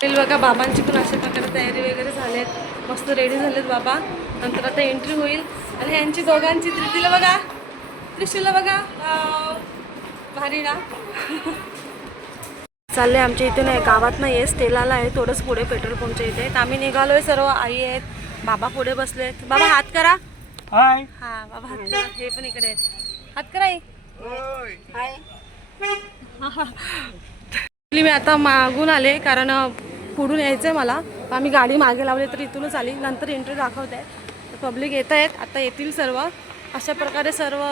बघा बाबांची पण अशा प्रकारे तयारी वगैरे झालेत, मस्त रेडी झालेत बाबा. नंतर आता एंट्री होईल आणि यांची दोघांची त्रितीला बघा, त्रिशूला बघा, भारी ना. चालले आमच्या इथे नाही, गावात नाही आहे, स्टेलाला आहे, थोडंच पुढे पेट्रोल पंपच्या इथे. आम्ही निघालोय, सर्व आई आहेत, बाबा पुढे बसलेत. बाबा हात करा. हाय. हा बाबा हात करा, हे पण इकडे आहेत, हात करा. हाय. मी आता मागून आले कारण पुढून यायचं आहे मला. आम्ही गाडी मागे लावली तर इथूनच आली. नंतर एंट्री दाखवत आहे, पब्लिक येत आहेत, आता येतील सर्व. अशा प्रकारे सर्व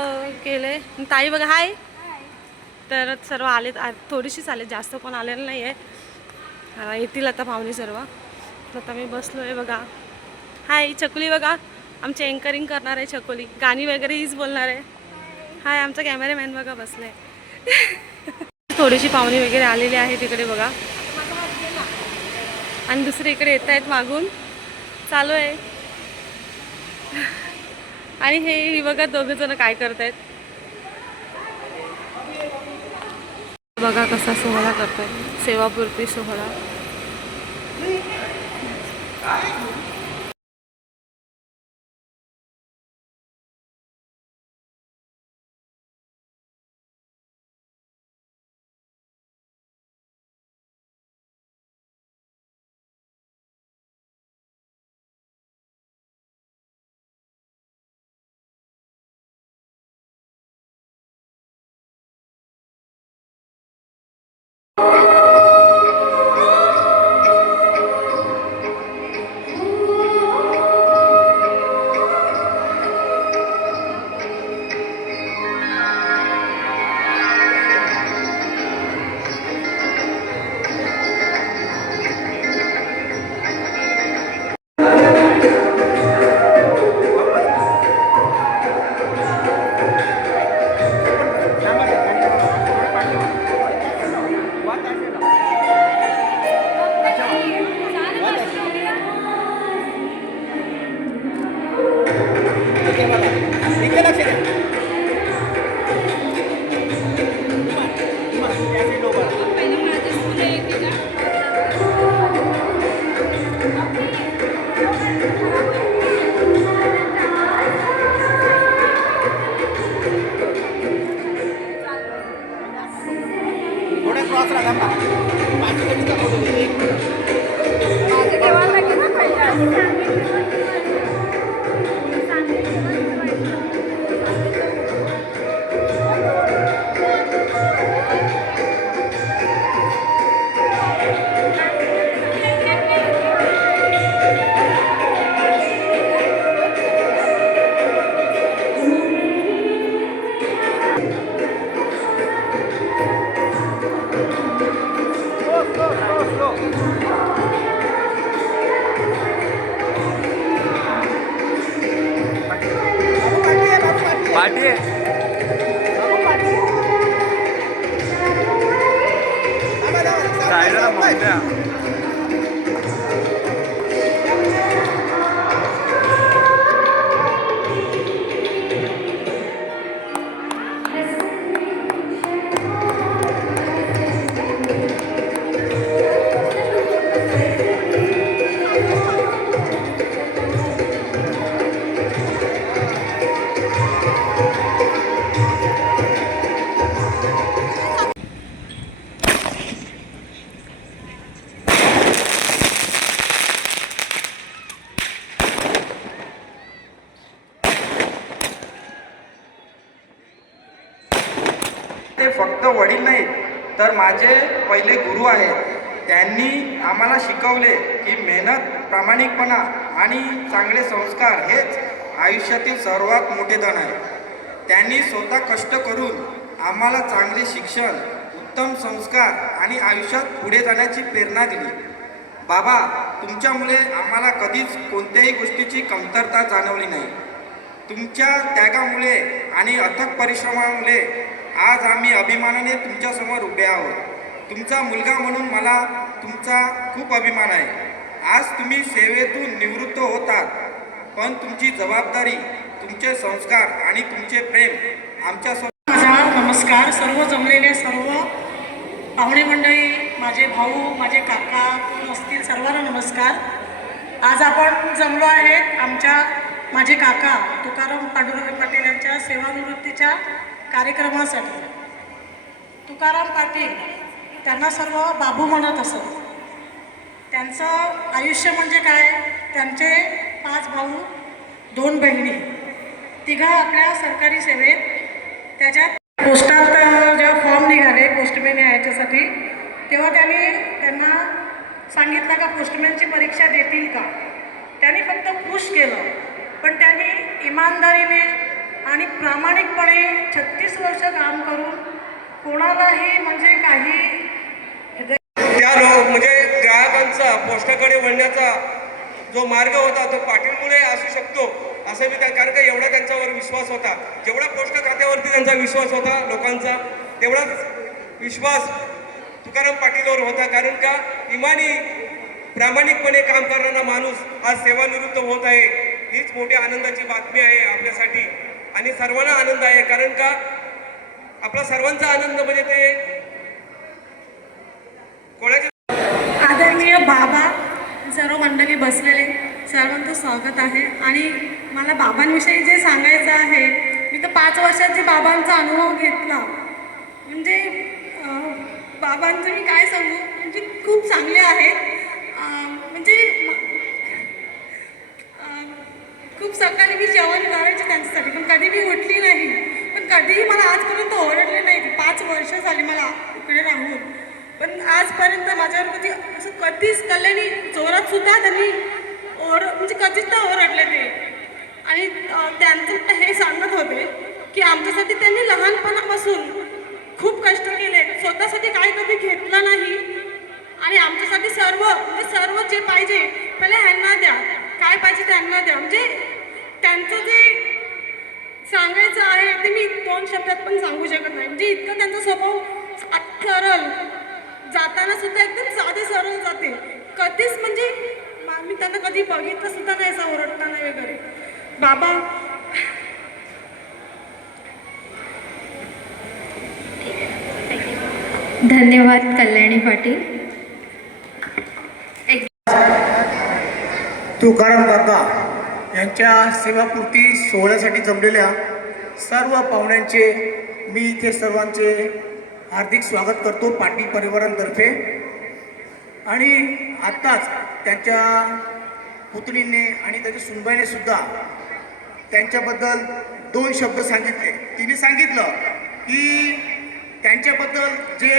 केले. ताई बघा, हाय. तर सर्व आलेत, थोडीशीच आले, जास्त कोण आलेलं नाही आहे. येतील आता पाहुणे सर्व. आता मी बसलो आहे बघा. हाय छकुली बघा, आमची अँकरिंग करणार आहे छकुली, गाणी वगैरे हीच बोलणार आहे. हाय आमचा कॅमेरामॅन बघा बसलाय. थोडीशी पाहुणे वगैरे आलेली आहे तिकडे बघा, आणि दुसरे इकडे येत आहेत मागून, चालू आहे. आणि हे बघा दोघं जण काय करतायत बघा, कसा सोहळा करतायत, सेवापूर्ती सोहळा. पार्टी आहे. साईडला मोठ्या ते फक्त वडील नाहीत तर माझे पहिले गुरु आहेत. त्यांनी आम्हाला शिकवले की मेहनत, प्रामाणिकपणा आणि चांगले संस्कार हेच आयुष्यातील सर्वात मोठे धन आहे. त्यांनी स्वतः कष्ट करून आम्हाला चांगले शिक्षण, उत्तम संस्कार आणि आयुष्यात पुढे जाण्याची प्रेरणा दिली. बाबा, तुमच्यामुळे आम्हाला कधीच कोणत्याही गोष्टीची कमतरता जाणवली नाही. तुमच्या त्यागामुळे आणि अथक परिश्रमामुळे आज आम्ही अभिमानाने तुमच्यासमोर उभे आहोत. तुमचा मुलगा म्हणून मला तुमचा खूप अभिमान आहे. आज तुम्ही सेवेतून निवृत्त होतात, पण तुमची जबाबदारी, तुमचे संस्कार आणि तुमचे प्रेम आमच्या नमस्कार सर्व जमलेले सर्व पाहुणे मंडळी, माझे भाऊ, माझे काका कोण असतील सर्वांना नमस्कार. आज आपण जमलो आहे माझे काका तुकाराम पांडुरंग पाटील यांच्या सेवानिवृत्तीच्या कार्यक्रमासाठी. तुकाराम पाटील त्यांना सर्व बाबू म्हणत असत. त्यांचं आयुष्य म्हणजे काय, त्यांचे 5 भाऊ 2 बहिणी, तिघं आपल्या सरकारी सेवेत. त्याच्यात पोस्टात जेव्हा फॉर्म निघाले पोस्टमॅन याच्यासाठी, तेव्हा त्यांना सांगितलं का पोस्टमॅनची परीक्षा देतील का. त्यांनी फक्त पुश केलं, पण त्यांनी इमानदारीने आणि प्रामाणिकपणे 36 वर्ष काम करून कोणालाही म्हणजे काही म्हणजे ग्राहकांचा पोस्टाकडे वळण्याचा जो मार्ग होता तो पाटीलमुळे असू शकतो असं मी कारण का एवढा त्यांच्यावर विश्वास होता. जेवढा पोस्ट खात्यावरती त्यांचा विश्वास होता लोकांचा, तेवढाच विश्वास तुकाराम पाटीलवर होता. कारण का इमानी प्रामाणिकपणे काम करणारा माणूस आज सेवानिवृत्त होत आहे, हीच मोठी आनंदाची बातमी आहे आपल्यासाठी आणि सर्वांना आनंद आहे. कारण का आपला सर्वांचा आनंद म्हणजे ते कोणाचे. आदरणीय बाबा, सर्व मंडळी बसलेले, सर्वांचं स्वागत आहे. आणि मला बाबांविषयी जे सांगायचं आहे, मी तर 5 वर्षात बाबांचा अनुभव घेतला. म्हणजे बाबांचं मी काय सांगू, म्हणजे खूप चांगले आहेत. म्हणजे खूप सकाळी मी जेवण करायचे त्यांच्यासाठी, पण कधी मी उठली नाही, पण कधीही मला आजपर्यंत ओरडले नाही. 5 वर्ष झाली मला इकडे राहून, पण आजपर्यंत माझ्यावर कधी असं कधीच कल्याणी जोरात सुद्धा त्यांनी म्हणजे कधीच ना ओरडले ते. आणि त्यांचं हे सांगत होते की आमच्यासाठी त्यांनी लहानपणापासून खूप कष्ट केले, स्वतःसाठी काही कधी घेतलं नाही. आणि आमच्यासाठी सर्व जे पाहिजे पहिले ह्यांना द्या, काय पाहिजे त्यांना द्या. म्हणजे त्यांचं जे सांगायचं आहे ते मी 2 शब्दात पण सांगू शकत नाही. म्हणजे इतकं त्यांचा स्वभाव सरळ, जाताना सुद्धा एकदम साधे सरळ जाते. कधीच म्हणजे मी त्यांना कधी बघितलं सुद्धा नाही असं ओरडताना वगैरे. बाबा धन्यवाद कल्याणी पाटील. तुकाराम काका यांच्या सेवापूर्ती सोहळ्यासाठी जमलेल्या सर्व पाहुण्यांचे मी इथे सर्वांचे हार्दिक स्वागत करतो पाटील परिवारांतर्फे. आणि आत्ताच त्यांच्या पुतणीने आणि त्याच्या सुनबाईने सुद्धा त्यांच्याबद्दल 2 शब्द सांगितले. तिने सांगितलं की त्यांच्याबद्दल जे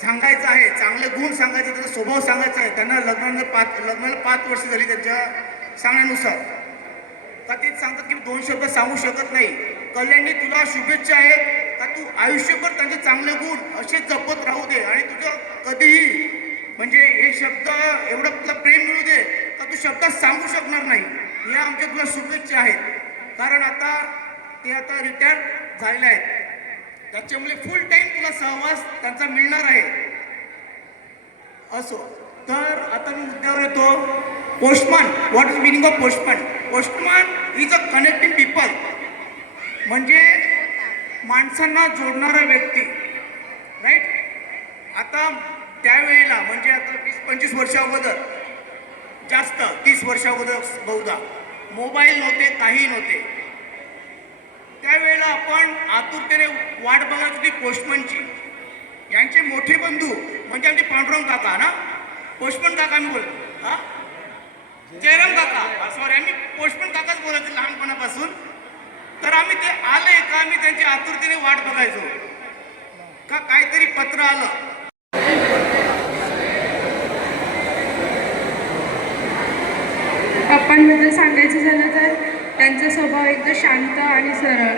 सांगायचं आहे, चांगले गुण सांगायचे, त्याचा स्वभाव सांगायचा आहे. त्यांना लग्नाला 5 वर्ष झाली त्यांच्या सांगण्यानुसार. का तेच सांगतात की 2 शब्द सांगू शकत नाही. कल्याणी, तुला शुभेच्छा आहेत का तू आयुष्यभर त्यांचे चांगले गुण असे जपत राहू दे आणि तुझं कधीही म्हणजे हे शब्द एवढं तुला प्रेम मिळू दे का तू शब्दात सांगू शकणार नाही. या आमच्या तुला शुभेच्छा आहेत. कारण ते आता रिटायर झालेले आहेत, त्याच्यामुळे फुल टाइम तुला सहवास त्यांचा मिळणार आहे. असो तर आता मी मुद्द्यावर येतो. Postman, what is meaning of postman? Postman is a connecting people, म्हणजे माणसांना जोडणारा व्यक्ती, राईट. आता त्यावेळेला म्हणजे आता 20-25 वर्षा अगोदर, जास्त 30 वर्षा अगोदर बहुधा मोबाईल नव्हते, काही नव्हते. त्यावेळेला आपण आतुरतेने वाट बघायची होती पोस्टमनची. यांचे मोठे बंधू म्हणजे आमचे पांडुरंग काका ना, पोस्टमन काका मी बोलतो, हा जयराम काका, सॉरी आम्ही पोस्टमन काकाच बोलायचं लहानपणापासून. तर आम्ही ते आले का आम्ही त्यांची आतुरतेने वाट बघायचो का काहीतरी पत्र आलं. पप्पांबद्दल सांगायचं झालं तर त्यांचा स्वभाव एकदम शांत आणि सरळ.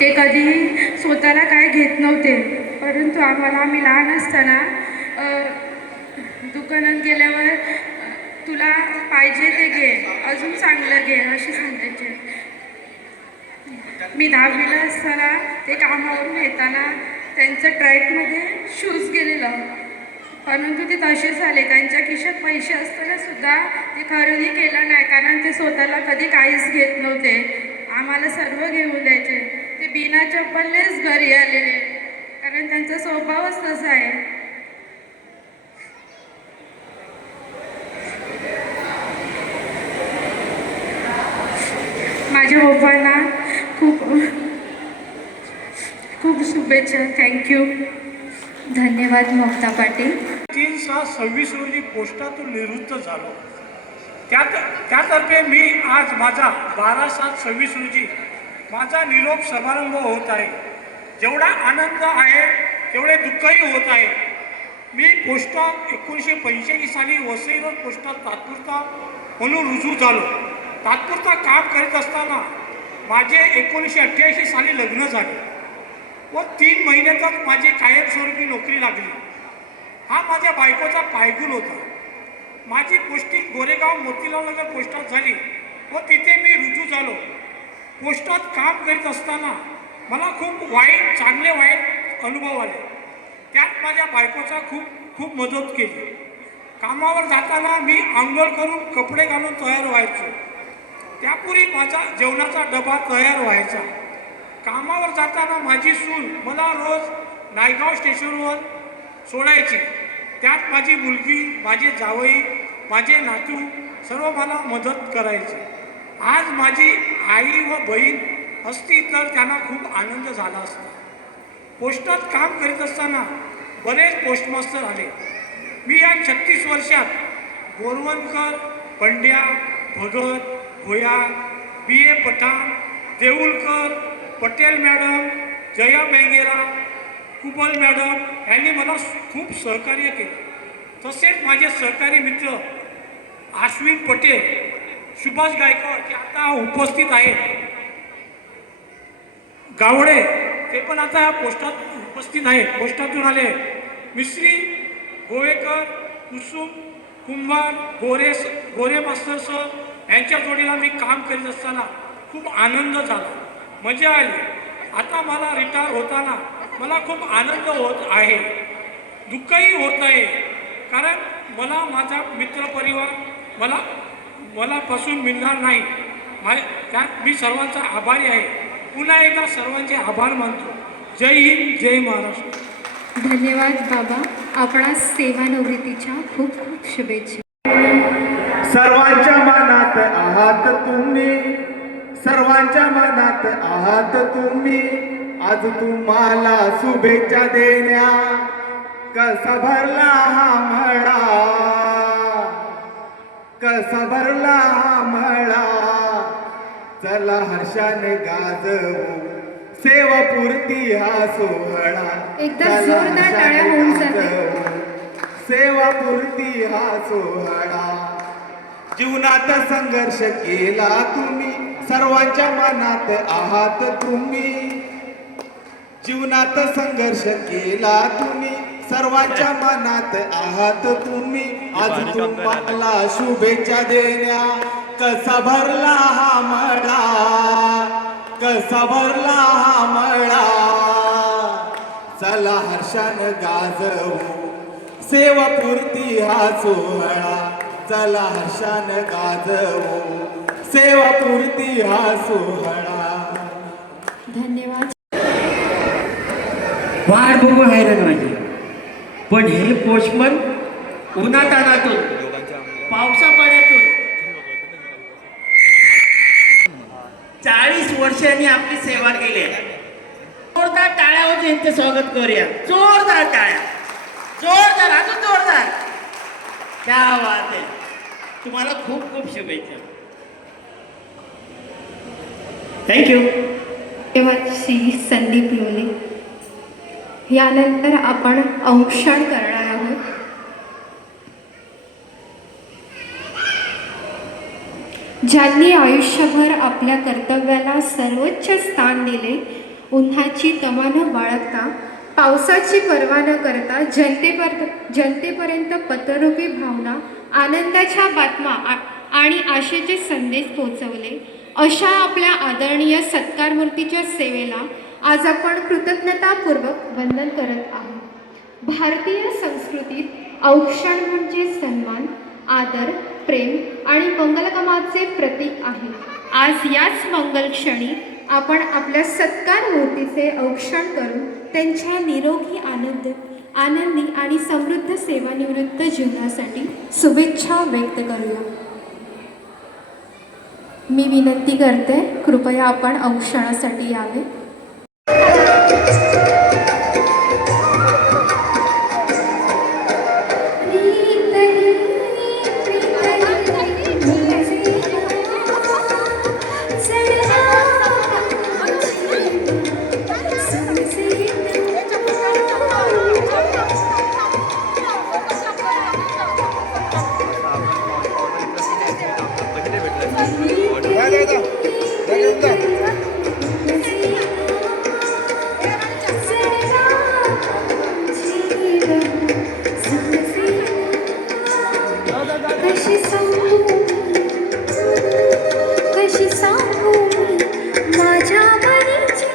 ते कधीही स्वतःला काय घेत नव्हते, परंतु आम्ही लहान असताना दुकानात गेल्यावर तुला पाहिजे ते घे, अजून चांगलं घे असे सांगायचे. मी 10वीला असताना ते कामावरून येताना त्यांचं ट्रॅकमध्ये शूज गेलेलं, परंतु ते तसे झाले. त्यांच्या खिशात पैसे असताना सुद्धा ते खरेदी केलं नाही, कारण ते स्वतःला कधी काहीच घेत नव्हते. आम्हाला सर्व घेऊन द्यायचे. ते ते बिना चप्पलनेच घरी आलेले, कारण त्यांचा स्वभावच तसा आहे. माझ्या पप्पांना खूप खूप शुभेच्छा. थँक्यू. धन्यवाद ममता पाटील. 3/6/26 रोजी पोस्टातून निवृत्त झालो. त्यातर्फे मी आज माझा 12/7/26 रोजी माझा निरोप समारंभ होत आहे. जेवढा आनंद आहे तेवढे दुःखही होत आहे. मी पोस्टात 1985 साली वसई रोड पोस्टात तात्पुरता म्हणून रुजू झालो. तात्पुरता काम करीत असताना माझे 1988 साली लग्न झाले व 3 महिन्यातच माझी कायमस्वरूपी नोकरी लागली. हा माझ्या बायकोचा पायगुल होता. माझी पोस्टिंग गोरेगाव मोतीलाल नगर पोस्टात झाली व तिथे मी रुजू झालो. पोस्टात काम करीत असताना मला खूप चांगले वाईट अनुभव आले. त्यात माझ्या बायकोचा खूप मदत केली. कामावर जाताना मी आंघोळ करून कपडे घालून तयार व्हायचो. त्यापूर्वी माझा जेवणाचा डबा तयार व्हायचा. कामावर जाताना माझी सून मला रोज नायगाव स्टेशनवर सोडायची. त्यात माझी मुलगी, माझे जावई, माझे नातू सर्व मला मदत करायचे. आज माझी आई व बहीण असती तर त्यांना खूप आनंद झाला असता. पोस्टात काम करीत असताना बरेच पोस्टमास्टर आले. मी या 36 वर्षात Gorwankar, Pandya, Bhagat, Bhoya, B.A. Pathan, Deulkar, Patel madam, Jaya Mengera, Kubal madam यांनी मला खूप सहकार्य केले. तसेच माझे सहकारी मित्र अश्विन पटेल, सुभाष गायकवाड जे आता उपस्थित आहेत, गावडे ते पण आता या पोस्टात उपस्थित आहेत, पोस्टातून आले. मिश्री, गोवेकर, कुसुम, कुंभार, गोरे मास्टर सर यांच्या जोडीला मी काम करीत असताना खूप आनंद झाला, मजा आली. आता मला रिटायर होताना मला खूप आनंद होत आहे, दुःखही होत आहे. कारण मला माझा मित्रपरिवार मला पासून मिळणार नाही. त्यात मी सर्वांचा आभारी आहे. पुन्हा एकदा सर्वांचे आभार मानतो. जय हिंद, जय महाराष्ट्र. धन्यवाद बाबा. आपणास सेवानिवृत्तीच्या खूप खूप शुभेच्छा. सर्वांच्या मनात आहात तुम्ही, सर्वांच्या मनात आहात तुम्ही. आज तुम्हाला शुभेच्छा देण्या कसा भरला हा मळा, कसा भरला हा मळा. चला हर्षाने गाजवू सेवापुरती हा सोहळा. एकदा जोरदार टाळ्या होऊन जाते. सेवापुरती हा सोहळा. जीवनात संघर्ष केला तुम्ही, सर्वांच्या मनात आहात तुम्ही. जीवनात संघर्ष केला तुम्ही, सर्वांच्या मनात आहात तुम्ही. आज तुम्हाला शुभेच्छा देण्या कसा भरला हा मळा, कसा भरला हा मळा. चला हर्षानं गाजवू सेवापुरती हा सोहळा. चला हर्षानं गाजवू सेवापुरती हा सोहळा. धन्यवाद. वाट बघू हैराण माझी. पण हे पोस्टमन उन्हातानातून, पावसा पाण्यातून 40 वर्षांनी आपली सेवा केली आहे. जोरदार टाळ्यावर यांचे स्वागत करूया. जोरदार टाळ्या, जोरदार, अजून जोरदार. क्या बात आहे. तुम्हाला खूप खूप शुभेच्छा. थँक्यू. धन्यवाद श्री संदीप लोले. यानंतर आपण औक्षण करणार आहोत. ज्यांनी आयुष्यभर आपल्या कर्तव्याला सर्वोच्च स्थान दिले, उन्हाची तमा न बाळगता, पावसाची पर्वा न करता जनतेपर्यंत पतरूपी भावना, आनंदाच्या बातम्या आणि आशेचे संदेश पोहोचवले, अशा आपल्या आदरणीय सत्कारमूर्तीच्या सेवेला आज आपण कृतज्ञतापूर्वक वंदन करत आहोत. भारतीय संस्कृतीत औक्षण म्हणजे सन्मान, आदर, प्रेम आणि मंगलकामाचे प्रतीक आहे. आज याच मंगलक्षणी आपण आपल्या सत्कार मूर्तीचे औक्षण करून त्यांच्या निरोगी आनंदी आणि समृद्ध सेवानिवृत्त जीवनासाठी शुभेच्छा व्यक्त करूया. मी विनंती करते, कृपया आपण औक्षणासाठी यावे. कशी सांगू माझ्या मनाची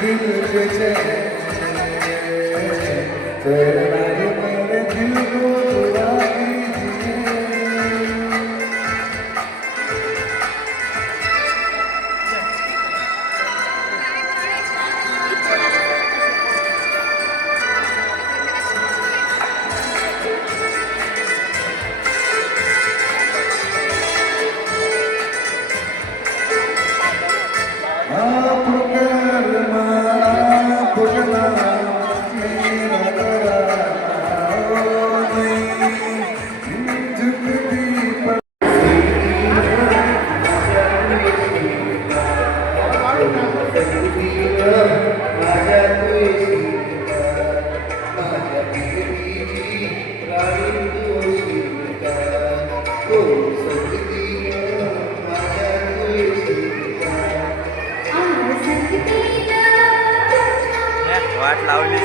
दिल के चैन करना है मेरे दिल को दुआ कीजिए। आप कर्मा आप जना मेरा कराना नहीं झुकती पर वाट लावली.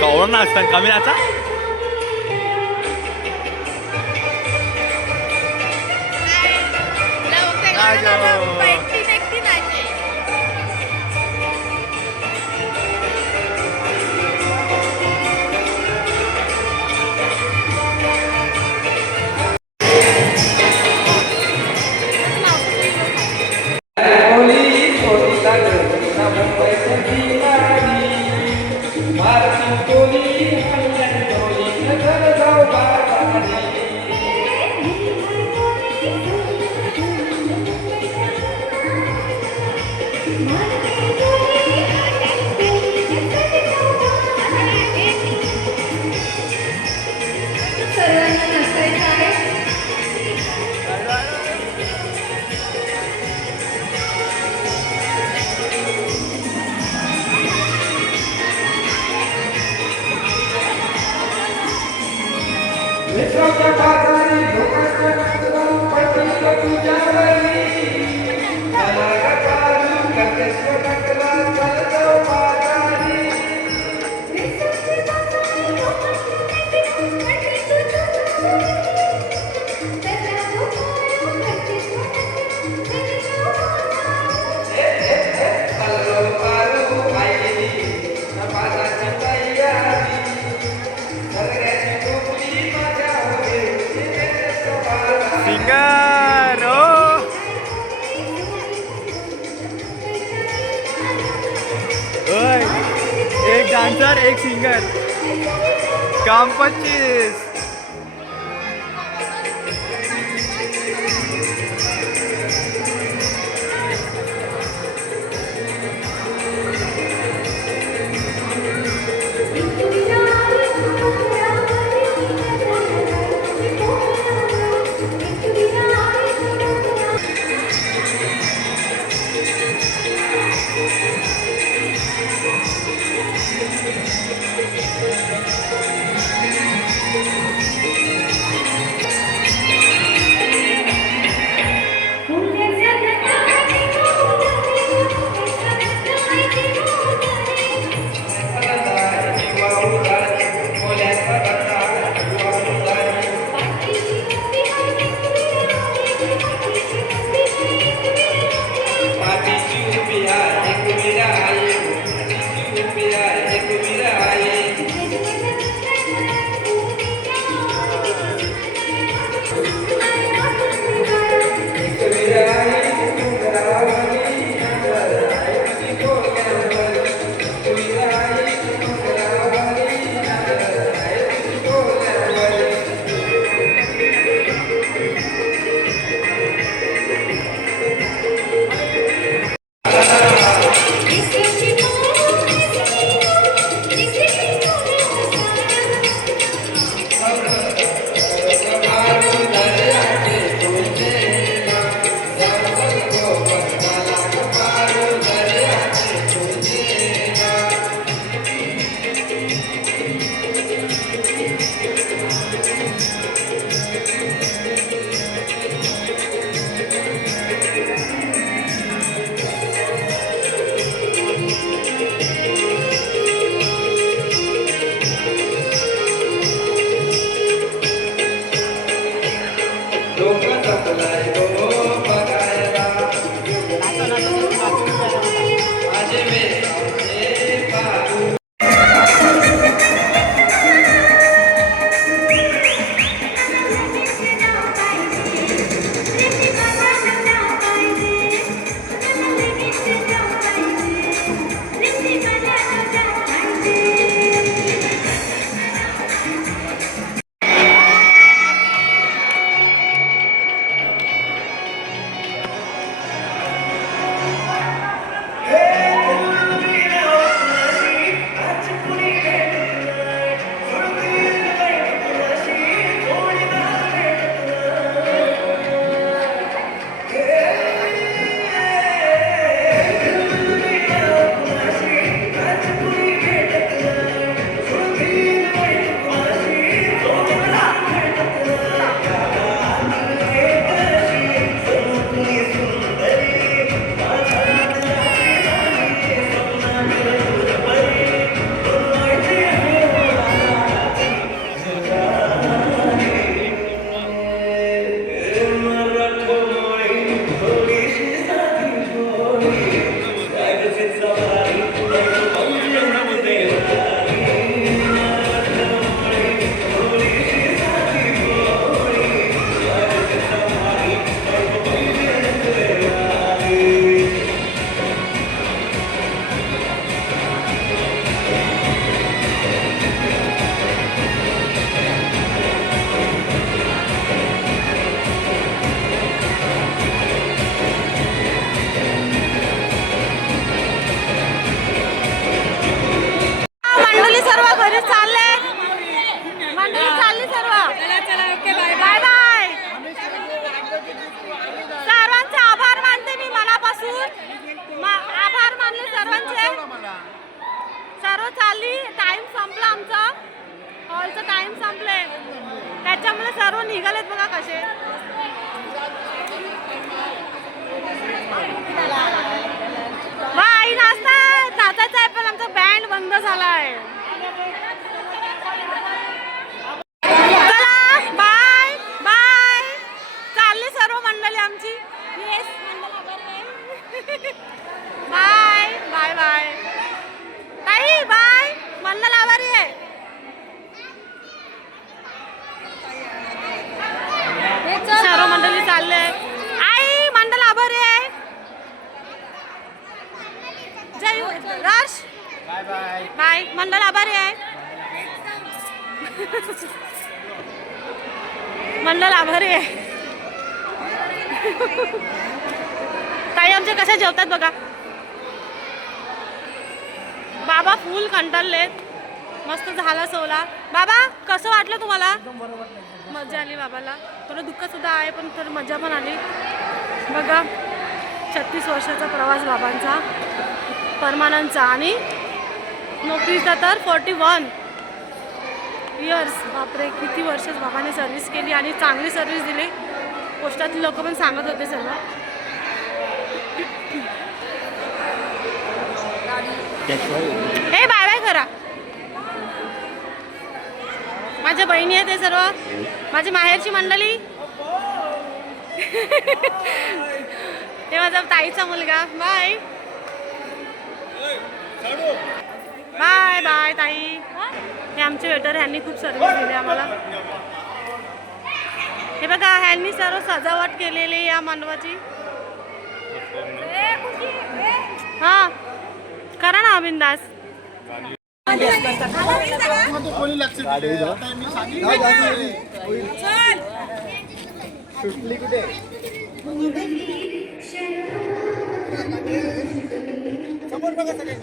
कौन नाचतात कमी नाचा Thank you. सिंगर एक सिंगर काम 25. निघालेत बघा कसे. वा आई नाचता नाचायचं आहे पण आमचा बँड बंद झालाय. चला बाय बाय. चालली सर्व मंडळी आमची. येस बाय बाय बाय ताई बाय. मंडळ आभारी आहे. सर्व मंडळी चालले. आई मंडळ आभारी आहे. जय रश बाय. मंडळ आभारी आहे. मंडळ आभारी आहे. ताई आमच्या कशा जेवतात बघा. बाबा फुल कंटाळलेत. मस्त झाला सोला. बाबा कसं वाटलं तुम्हाला? मजा आली बाबाला. थोडं दुःख सुद्धा आहे पण थोडी मजा पण आली. बघा 36 वर्षाचा प्रवास बाबांचा परमानंटचा आणि नोकरीचा तर 41 इयर्स. बापरे किती वर्ष बाबाने सर्व्हिस केली आणि चांगली सर्व्हिस दिली. पोस्टातील लोक पण सांगत होते सर्व. हे बाय बाय करा. माझ्या बहिणी आहेत ते सर्व माझी माहेरची मंडळी. हे माझा ताईचा मुलगा. बाय बाय बाय ताई. हे आमचे वेटर ह्यांनी खूप सर्व्हिस दिली आम्हाला. हे बघा ह्यांनी सर्व सजावट केलेली या मंडपाची. हा करा ना बिंदास. सुटली कुठे समोर बघा सगळे.